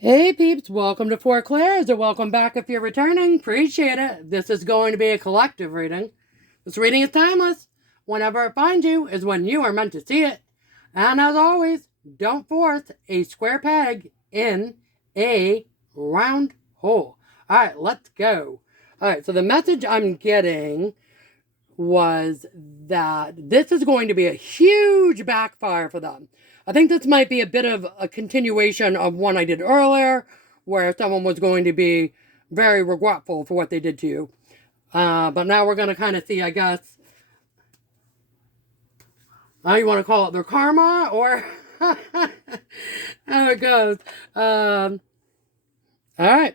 Hey peeps, welcome to Four Clairs, or welcome back if you're returning. Appreciate it. This is going to be a collective reading. This reading is timeless. Whenever it finds you is when you are meant to see it. And as always, don't force a square peg in a round hole. Alright, let's go. Alright, so the message I'm getting was that this is going to be a huge backfire for them. I think this might be a bit of a continuation of one I did earlier, where someone was going to be very regretful for what they did to you. But now we're going to kind of see, I guess, how you want to call it, their karma, or how it goes. All right.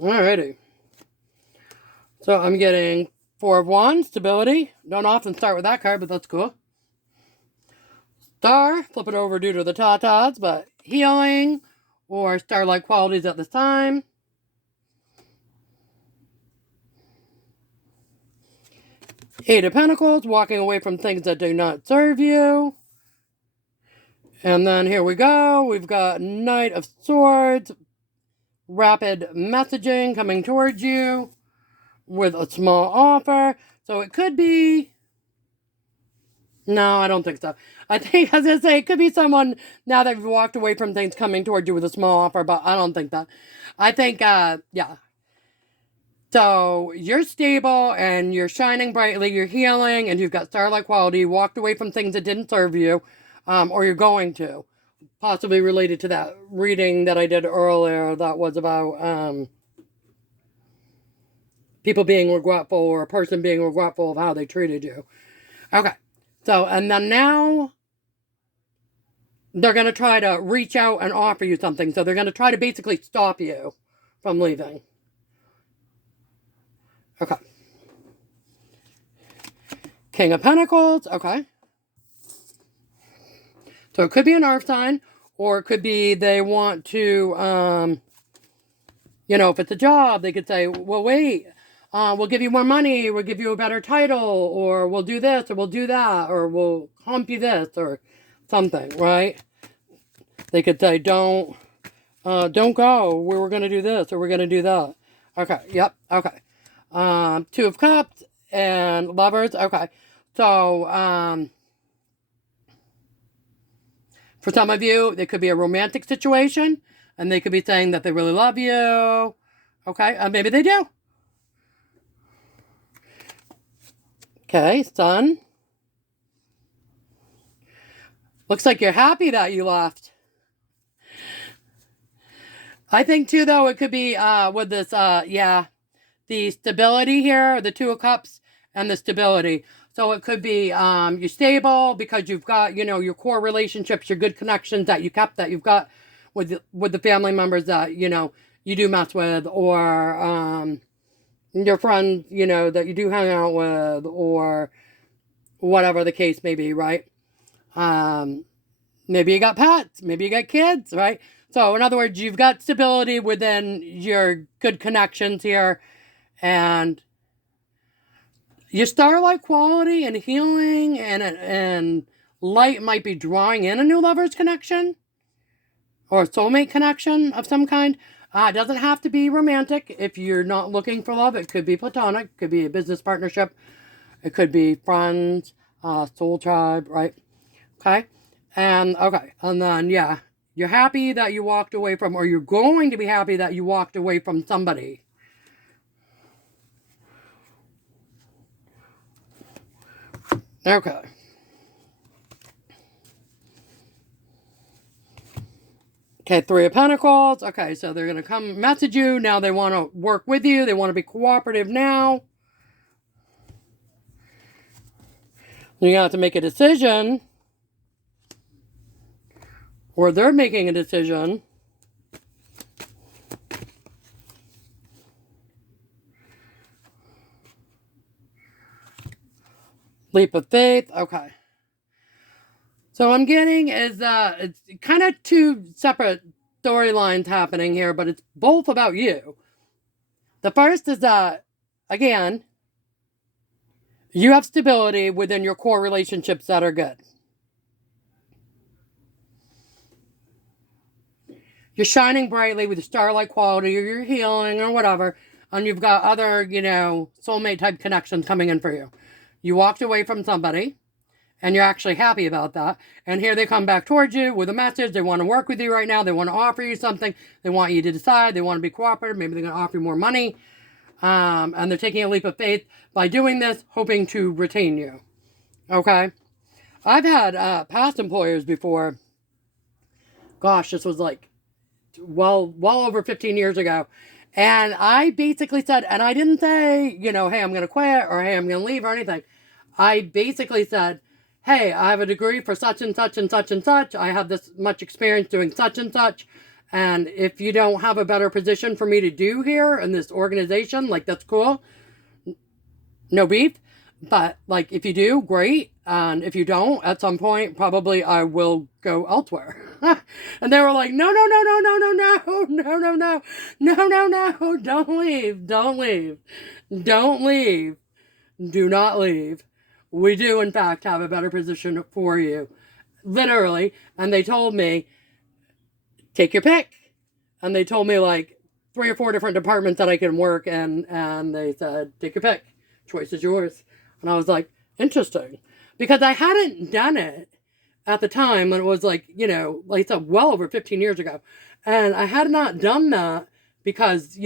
Alrighty. So I'm getting Four of Wands, stability. Don't often start with that card, but that's cool. Star, flip it over due to the tatas, but healing or star-like qualities at this time. Eight of Pentacles, walking away from things that do not serve you. And then here we go. We've got Knight of Swords, rapid messaging coming towards you with a small offer. So it could be... No, I don't think so. I think, as I say, it could be someone, now that you've walked away from things, coming towards you with a small offer, but I don't think that. I think, yeah. So, you're stable, and you're shining brightly, you're healing, and you've got star-like quality, you walked away from things that didn't serve you, or you're going to. Possibly related to that reading that I did earlier that was about, people being regretful, or a person being regretful of how they treated you. Okay. So, and then now, they're going to try to reach out and offer you something. So they're going to try to basically stop you from leaving. Okay. King of Pentacles. Okay. So it could be an earth sign, or it could be they want to, if it's a job, they could say, well, wait, we'll give you more money, we'll give you a better title, or we'll do this, or we'll do that, or we'll hump you this, or something, right? They could say, don't go, we were going to do this, or we're going to do that. Okay, yep, okay. Two of Cups and Lovers, okay. So, for some of you, it could be a romantic situation, and they could be saying that they really love you, okay, maybe they do. Okay, Sun. Looks like you're happy that you left. I think, too, though, it could be, with this, the stability here, the Two of Cups, and the stability. So it could be, you're stable because you've got, your core relationships, your good connections that you kept, that you've got with the family members that, you do mess with, or, your friends, that you do hang out with, or whatever the case may be, right? Maybe you got pets, maybe you got kids, right? So, in other words, you've got stability within your good connections here, and your star-like quality and healing and light might be drawing in a new lover's connection, or a soulmate connection of some kind. It doesn't have to be romantic. If you're not looking for love, it could be platonic, it could be a business partnership, it could be friends, soul tribe, right? Okay? And then, yeah, you're happy that you walked away from, or you're going to be happy that you walked away from somebody. Okay. Okay, Three of Pentacles. Okay, so they're going to come message you. Now they want to work with you. They want to be cooperative now. You have to make a decision. Or they're making a decision. Leap of faith. Okay. So I'm getting is it's kind of two separate storylines happening here, but it's both about you. The first is that, again, you have stability within your core relationships that are good. You're shining brightly with your starlight quality, or your healing, or whatever, and you've got other, soulmate type connections coming in for you. You walked away from somebody, and you're actually happy about that. And here they come back towards you with a message. They want to work with you right now. They want to offer you something. They want you to decide. They want to be cooperative. Maybe they're going to offer you more money. And they're taking a leap of faith by doing this, hoping to retain you. Okay? I've had past employers before. Gosh, this was like well over 15 years ago. And I basically said, and I didn't say, hey, I'm going to quit, or hey, I'm going to leave, or anything. I basically said, hey, I have a degree for such and such and such and such. I have this much experience doing such and such. And if you don't have a better position for me to do here in this organization, like, that's cool. No beef. But, like, if you do, great. And if you don't, at some point, probably I will go elsewhere. And they were like, no, don't leave, don't leave, don't leave, do not leave. We do, in fact, have a better position for you. Literally. And they told me, take your pick. And they told me like 3 or 4 different departments that I can work in. And they said, take your pick. Choice is yours. And I was like, interesting. Because I hadn't done it at the time when it was like, like I said, well over 15 years ago. And I had not done that because,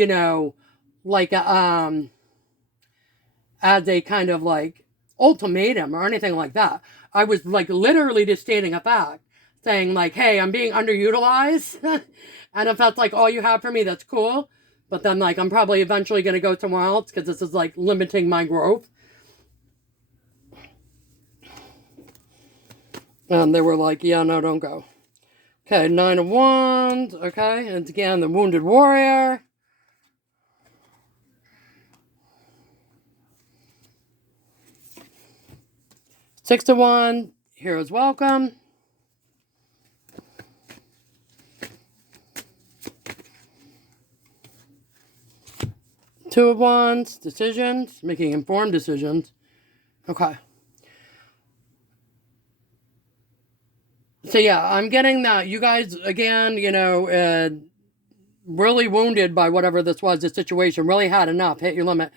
like, as a kind of like ultimatum or anything like that. I was like literally just stating a fact, saying like, hey, I'm being underutilized. And if that's like all you have for me, that's cool. But then like, I'm probably eventually going to go somewhere else because this is like limiting my growth. And they were like, yeah, no, don't go. Okay, 9 of Wands. Okay, and again, the Wounded Warrior. Six of Wands. Hero's Welcome. Two of Wands. Decisions. Making informed decisions. Okay. So yeah, I'm getting that you guys, again, really wounded by whatever this was, the situation, really had enough, hit your limit.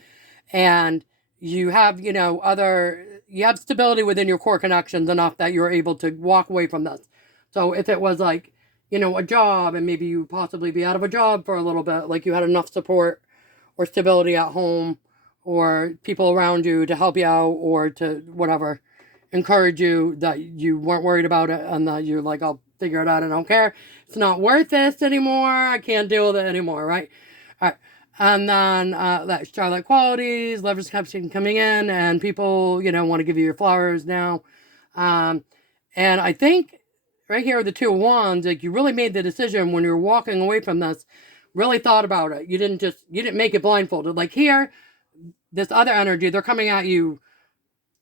And you have, you have stability within your core connections enough that you're able to walk away from this. So if it was like, a job, and maybe you possibly be out of a job for a little bit, like you had enough support or stability at home or people around you to help you out or to whatever, encourage you, that you weren't worried about it and that you're like, I'll figure it out, I don't care. It's not worth this anymore. I can't deal with it anymore, right? All right. And then that starlight qualities, leverage caption coming in, and people, want to give you your flowers now. And I think right here, the Two of Wands, like you really made the decision when you were walking away from this, really thought about it. You didn't make it blindfolded. Like here, this other energy, they're coming at you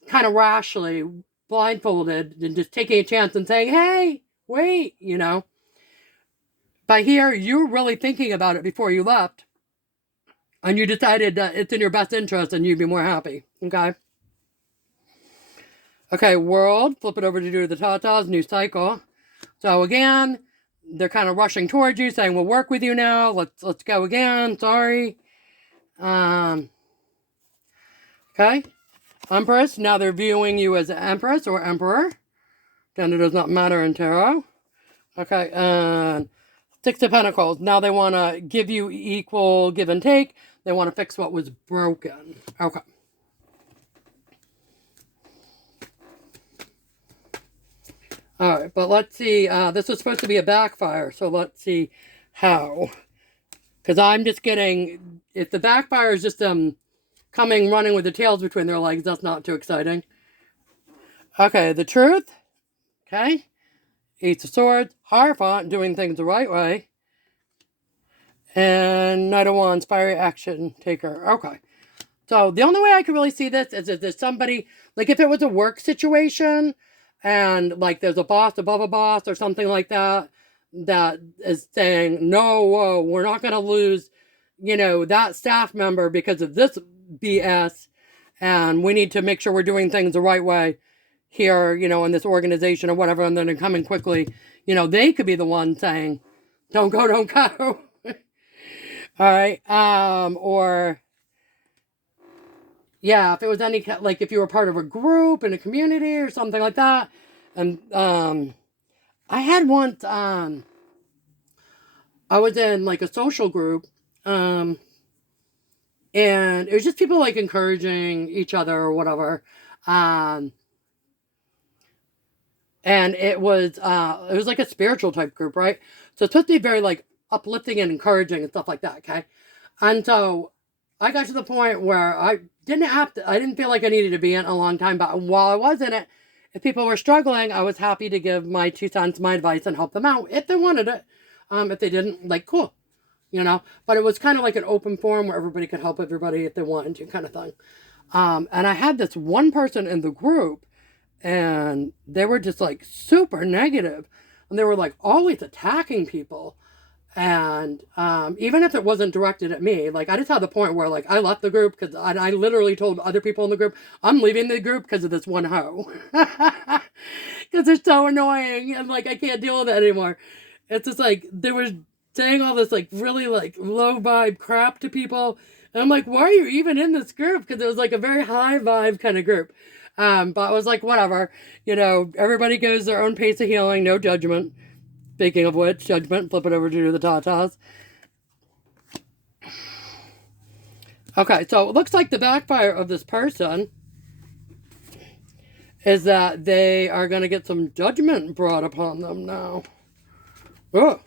kind of rashly, blindfolded, and just taking a chance and saying, hey, wait, But here, you were really thinking about it before you left. And you decided that it's in your best interest and you'd be more happy. Okay? Okay, World. Flip it over to do the Tatas. New cycle. So again, they're kind of rushing towards you, saying, we'll work with you now. Let's go again. Sorry. Okay. Empress. Now they're viewing you as an Empress or Emperor. Gender does not matter in tarot. Okay, and Six of Pentacles. Now they want to give you equal give and take. They want to fix what was broken. Okay. All right, but let's see. This was supposed to be a backfire, so let's see how. Because I'm just getting, if the backfire is just coming running with the tails between their legs, that's not too exciting. Okay, the Truth. Okay. Ace of Swords. Hierophant, doing things the right way. And Knight of Wands, fiery action taker. Okay. So the only way I can really see this is if there's somebody, like if it was a work situation, and like there's a boss above a boss or something like that that is saying, no, whoa, we're not going to lose, that staff member because of this BS, and we need to make sure we're doing things the right way here, in this organization or whatever, and then they're coming quickly, they could be the one saying, don't go, don't go. All right. Or yeah, if it was any, like if you were part of a group in a community or something like that. And I had once, I was in like a social group, and it was just people like encouraging each other or whatever. And it was like a spiritual type group, right? So it's supposed to be very like uplifting and encouraging and stuff like that. Okay. And so I got to the point where I didn't feel like I needed to be in a long time, but while I was in it, if people were struggling, I was happy to give my 2 cents, my advice, and help them out if they wanted it. If they didn't, like, cool, but it was kind of like an open forum where everybody could help everybody if they wanted to, kind of thing. And I had this one person in the group, and they were just like super negative, and they were like always attacking people. And even if it wasn't directed at me, like I just had the point where like I left the group because I literally told other people in the group, I'm leaving the group because of this one hoe. Because they're so annoying and like I can't deal with it anymore. It's just like they were saying all this like really like low vibe crap to people. And I'm like, why are you even in this group? Because it was like a very high vibe kind of group. But I was like, whatever, everybody goes their own pace of healing, no judgment. Speaking of which, judgment, flip it over to the tatas. Okay, so it looks like the backfire of this person is that they are going to get some judgment brought upon them now. Oh,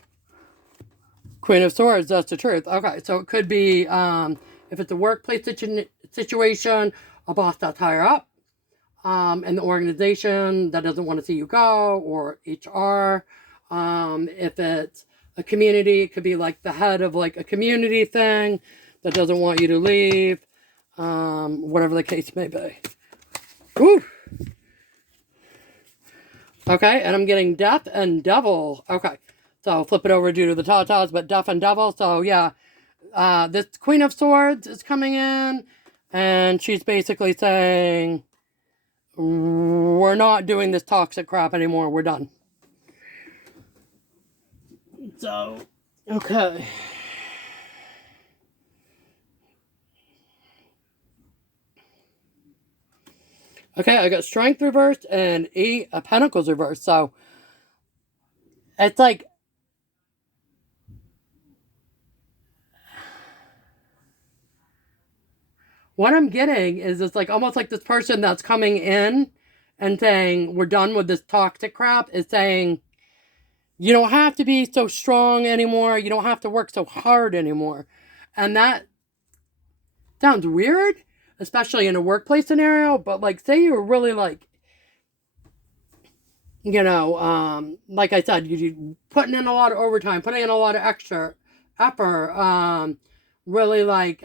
Queen of Swords, that's the truth. Okay, so it could be, if it's a workplace situation, a boss that's higher up in the organization that doesn't want to see you go, or HR. If it's a community, it could be like the head of like a community thing that doesn't want you to leave. Whatever the case may be. Ooh. Okay, and I'm getting Death and Devil. Okay, so flip it over due to the tatas, but Death and Devil. So yeah, this Queen of Swords is coming in, and she's basically saying, we're not doing this toxic crap anymore. We're done. So, okay. Okay, I got Strength reversed and 8 of Pentacles reversed. So, it's like, what I'm getting is it's like almost like this person that's coming in and saying, we're done with this toxic crap, is saying, you don't have to be so strong anymore. You don't have to work so hard anymore. And that sounds weird, especially in a workplace scenario. But like, say you were really like, like I said, you putting in a lot of overtime, putting in a lot of extra effort, really like,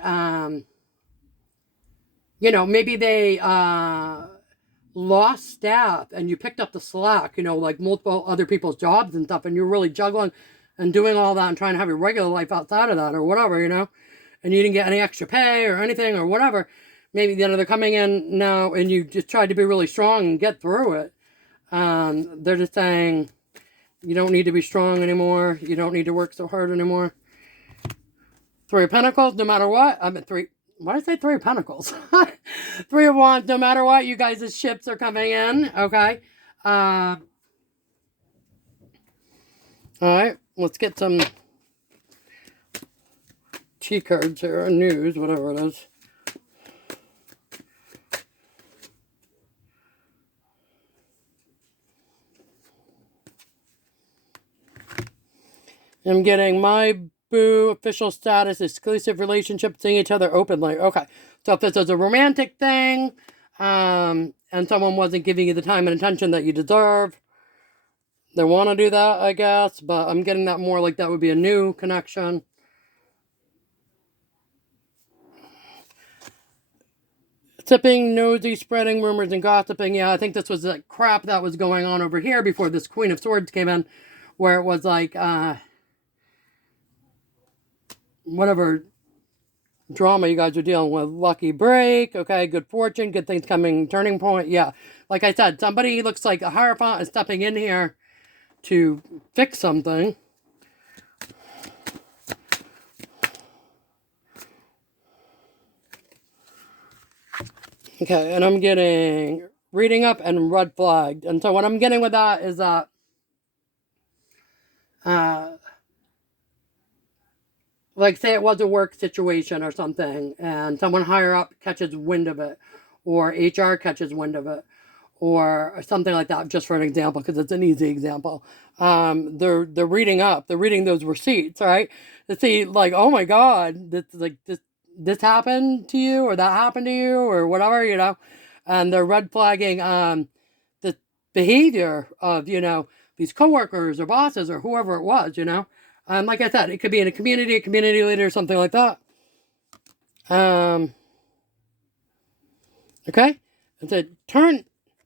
maybe they lost staff and you picked up the slack, like multiple other people's jobs and stuff, and you're really juggling and doing all that and trying to have your regular life outside of that or whatever, and you didn't get any extra pay or anything or whatever. Maybe, they're coming in now and you just tried to be really strong and get through it. They're just saying, you don't need to be strong anymore. You don't need to work so hard anymore. 3 of Pentacles, no matter what. I'm at 3. Why did I say 3 of Pentacles? 3 of Wands, no matter what, you guys' ships are coming in. Okay. All right. Let's get some T cards here, news, whatever it is. I'm getting my boo official status, exclusive relationship, seeing each other openly. Okay, so if this is a romantic thing, and someone wasn't giving you the time and attention that you deserve, they want to do that, I guess. But I'm getting that more like that would be a new connection. Sipping, nosy, spreading rumors and gossiping. Yeah, I think this was the crap that was going on over here before this Queen of Swords came in, where it was like, whatever drama you guys are dealing with. Lucky break, okay, good fortune, good things coming, turning point. Yeah, like I said, somebody looks like a Hierophant is stepping in here to fix something. Okay, and I'm getting reading up and red flagged. And so what I'm getting with that is that like say it was a work situation or something and someone higher up catches wind of it, or HR catches wind of it, or something like that, just for an example, because it's an easy example. They're reading up, they're reading those receipts, right? To see like, oh my God, this happened to you, or that happened to you, or whatever, you know, and they're red flagging the behavior of, you know, these coworkers or bosses or whoever it was, you know. Like I said, it could be in a community leader, something like that. Okay, it's a turn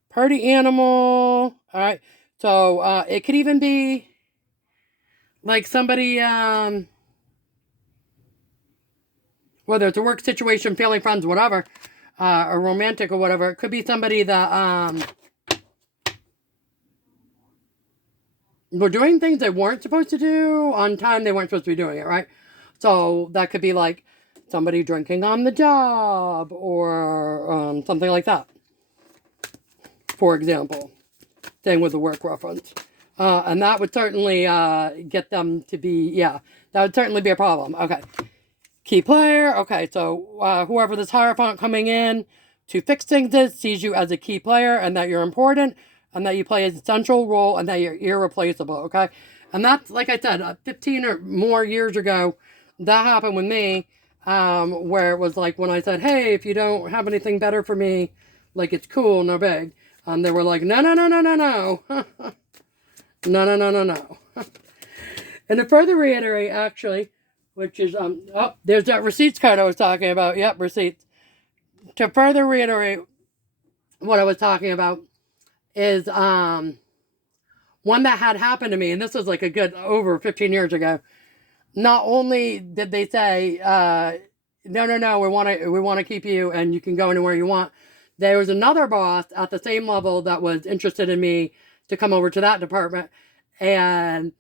party animal. All right, so it could even be like somebody, whether it's a work situation, family, friends, whatever, or romantic or whatever. It could be somebody that were doing things they weren't supposed to do on time. They weren't supposed to be doing it, right? So that could be like somebody drinking on the job, or something like that, for example. Thing with the work reference. And that would certainly get them to be, yeah, that would certainly be a problem. Okay. Key player. Okay, so whoever this Hierophant coming in to fix things is, sees you as a key player, and that you're important, and that you play an essential role, and that you're irreplaceable, okay? And that's, like I said, 15 or more years ago, that happened with me, where it was like when I said, hey, if you don't have anything better for me, like it's cool, no big. They were like, no, no, no, no, no, no. No, no, no, no, no. And to further reiterate, actually, which is, oh, there's that receipts card I was talking about. Yep, receipts. To further reiterate what I was talking about is, one that had happened to me, and this was like a good over 15 years ago. Not only did they say, no, no, no, we want to keep you and you can go anywhere you want. There was another boss at the same level that was interested in me to come over to that department. And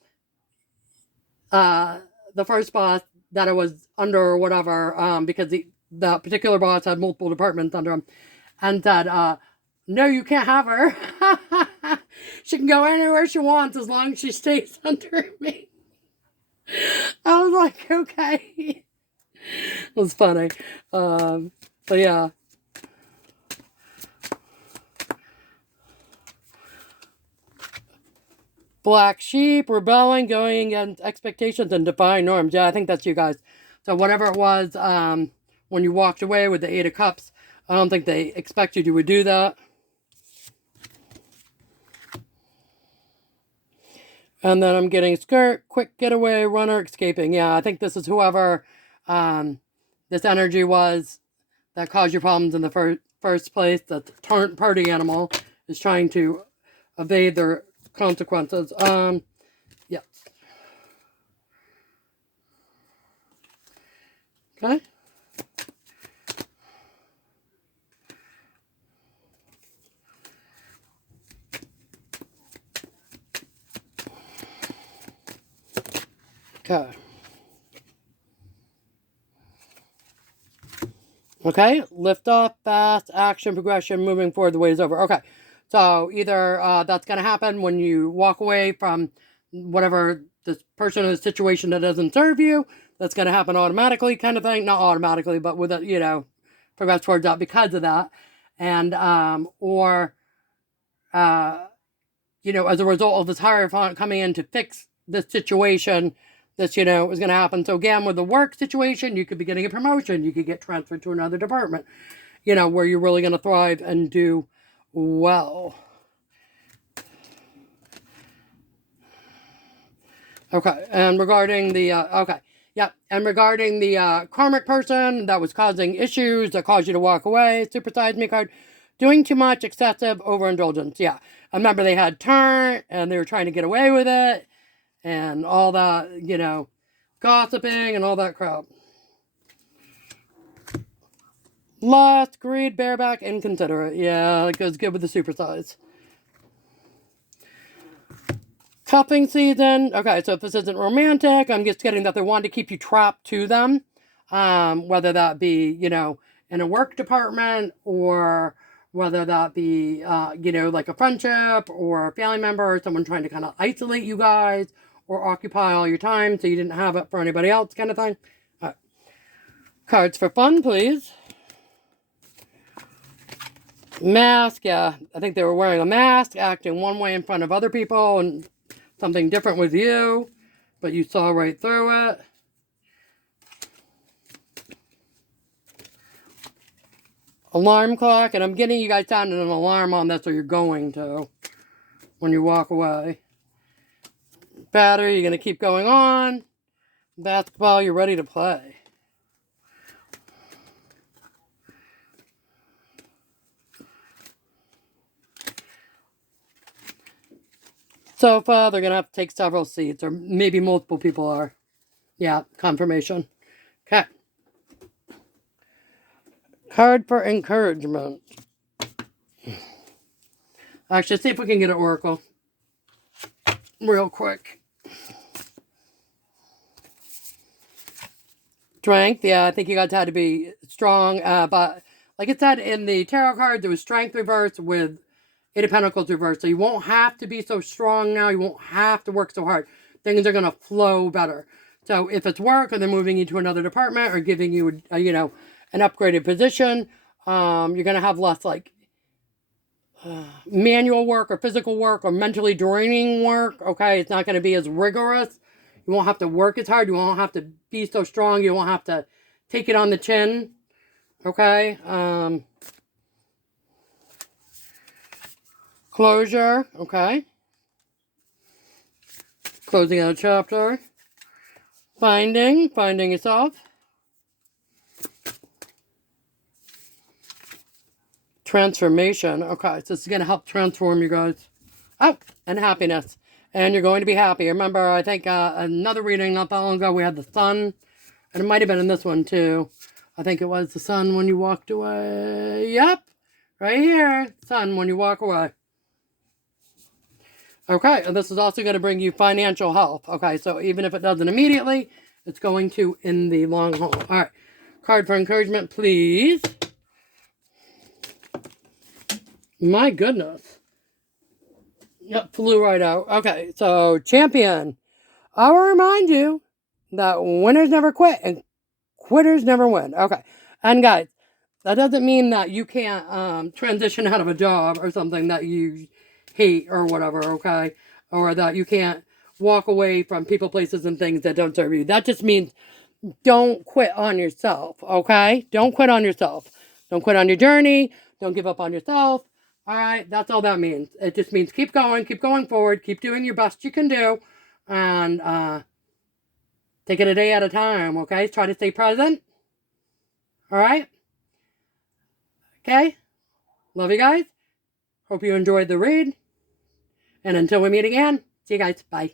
the first boss that I was under or whatever, because the particular boss had multiple departments under him, and said, no, you can't have her. She can go anywhere she wants as long as she stays under me. I was like, okay. It was funny. But yeah. Black sheep, rebelling, going against expectations and defying norms. Yeah, I think that's you guys. So whatever it was, when you walked away with the 8 of Cups, I don't think they expected you would do that. And then I'm getting skirt, quick getaway, runner, escaping. Yeah, I think this is whoever this energy was that caused your problems in the first place. The party animal is trying to evade their consequences. Yeah. Okay. Okay. Okay, lift off, fast, action, progression, moving forward, the wait is over. Okay, so either that's going to happen when you walk away from whatever this person or the situation that doesn't serve you. That's going to happen automatically, kind of thing. Not automatically, but with, you know, progress towards that because of that. And, or, you know, as a result of this Hierophant coming in to fix this situation, this, you know, is going to happen. So again, with the work situation, you could be getting a promotion. You could get transferred to another department, you know, where you're really going to thrive and do well. Okay, and regarding the, okay, Yep. And regarding the karmic person that was causing issues that caused you to walk away, supersize me card. Doing too much, excessive, overindulgence. Yeah. I remember they had turn and they were trying to get away with it and all that, you know, gossiping and all that crap. Lust, greed, bareback, inconsiderate. Yeah, it goes good with the supersize. Cupping season. Okay, so if this isn't romantic, I'm just getting that they want to keep you trapped to them. Whether that be, you know, in a work department or whether that be, you know, like a friendship or a family member or someone trying to kind of isolate you guys or occupy all your time so you didn't have it for anybody else kind of thing. All right. Cards for fun, please. Mask, yeah. I think they were wearing a mask, acting one way in front of other people and something different with you, but you saw right through it. Alarm clock, and I'm getting you guys sounding an alarm on this or you're going to when you walk away. Battery, you're going to keep going on. Basketball, you're ready to play. Sofa, they're going to have to take several seats, or maybe multiple people are. Yeah, confirmation. Okay. Card for encouragement. Actually, see if we can get an oracle. Real quick. Strength, yeah, I think you guys had to be strong, but like it said in the tarot cards, there was strength reversed with Eight of Pentacles reversed. So you won't have to be so strong now. You won't have to work so hard. Things are going to flow better. So if it's work or they're moving you to another department or giving you, you know, an upgraded position, you're going to have less like manual work or physical work or mentally draining work. Okay, it's not going to be as rigorous. You won't have to work as hard. You won't have to be so strong. You won't have to take it on the chin. Okay. Closure. Okay. Closing out a chapter. Finding yourself. Transformation. Okay, so this is going to help transform you guys. Oh, and happiness. And you're going to be happy. Remember, I think another reading not that long ago, we had the sun. And it might have been in this one, too. I think it was the sun when you walked away. Yep. Right here. Sun when you walk away. Okay, and this is also going to bring you financial health. Okay, so even if it doesn't immediately, it's going to in the long haul. All right, card for encouragement, please. My goodness. Yep, flew right out. Okay, so champion. I will remind you that winners never quit and quitters never win. Okay, and guys, that doesn't mean that you can't transition out of a job or something that you hate or whatever, okay? Or that you can't walk away from people, places, and things that don't serve you. That just means don't quit on yourself, okay? Don't quit on yourself. Don't quit on your journey. Don't give up on yourself. All right? That's all that means. It just means keep going forward, keep doing your best you can do, and take it a day at a time, okay? Try to stay present. All right? Okay? Love you guys. Hope you enjoyed the read. And until we meet again, see you guys. Bye.